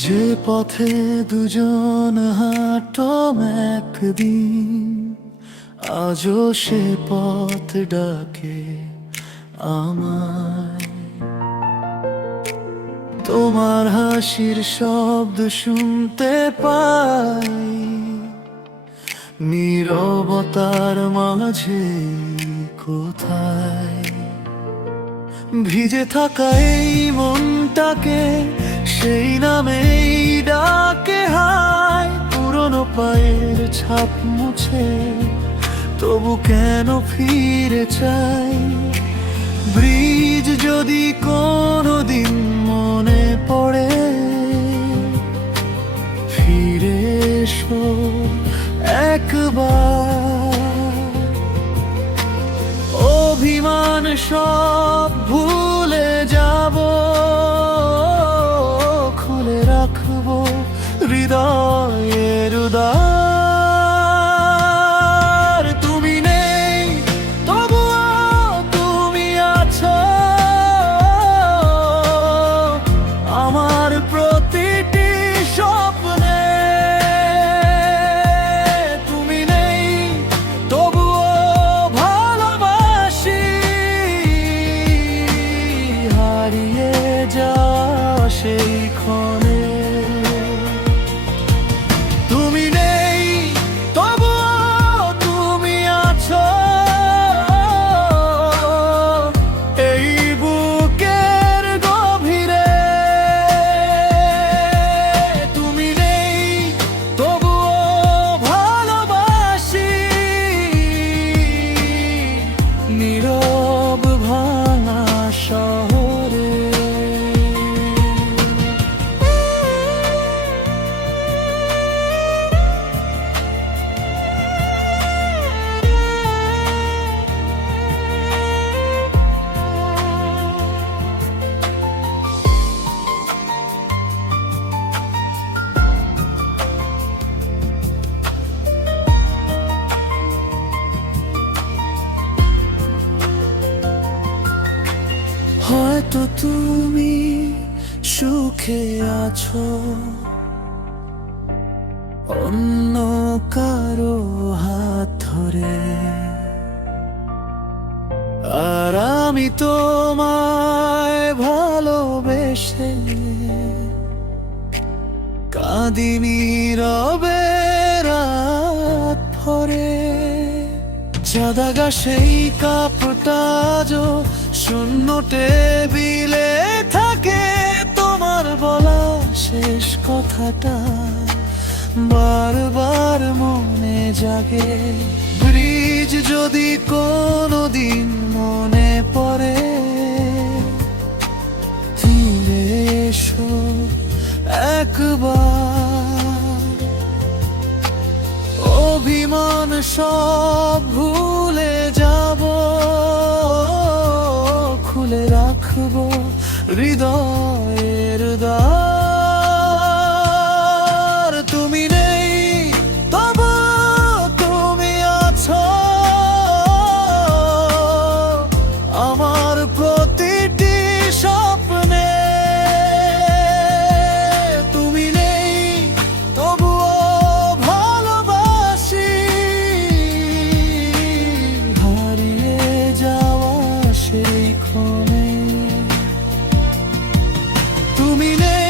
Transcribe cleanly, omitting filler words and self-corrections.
যে পথে দুজন হাঁটম একদিন, আজও সে পথ ডাকে আমায়। তোমার হাসির শব্দ শুনতে পাই, নীরবতার মাঝে কোথায়। ভিজে থাকা এই মনটাকে সেই নামেই ডাকে হায়। পুরনো পায়ের ছাপ মুছে তবু কেন ফিরে চাই। ব্রিজ যদি কোনোদিন মনে পড়ে, ফিরে এসো একবার। অভিমান সব ভুলে যাব, খুলে রাখবো হৃদয়ের উদ্বার। তুমি নেই তবুও তুমি আছো, আমার প্রতিটি স্বপ্নে। তুমি নেই তবুও ভালোবাসি, হারিয়ে যাওয়া সেই ক্ষণে। তুমি নেই তবুও তুমি আছো, এই বুকের গভীরে। তুমি নেই তবুও ভালোবাসি, নীরব ভাঙা শহরে। হয়তো তুমি সুখে আছো অন্য কারো হাত ধরে, আর আমি তোমায় ভালোবেসে কাঁদি নীরবে রাত ভরে। চাঁদাগা সেই কাপটা আজও শূন্য টেবিলে থাকে, তোমার বলা শেষ কথাটা বারবার মনে জাগে। ব্রিজ যদি কোনোদিন মনে পড়ে, ফিরে এসো একবার। অভিমান সব ভুলে যাব, খুলে রাখবো হৃদয়ের দ্বার। তুমি নেই তবু তুমি আছো, আমার প্রতিটি স্বপ্নে। তুমি নেই তবুও ভালোবাসি, হারিয়ে যাওয়া সেই ক্ষণে। তুমি নেই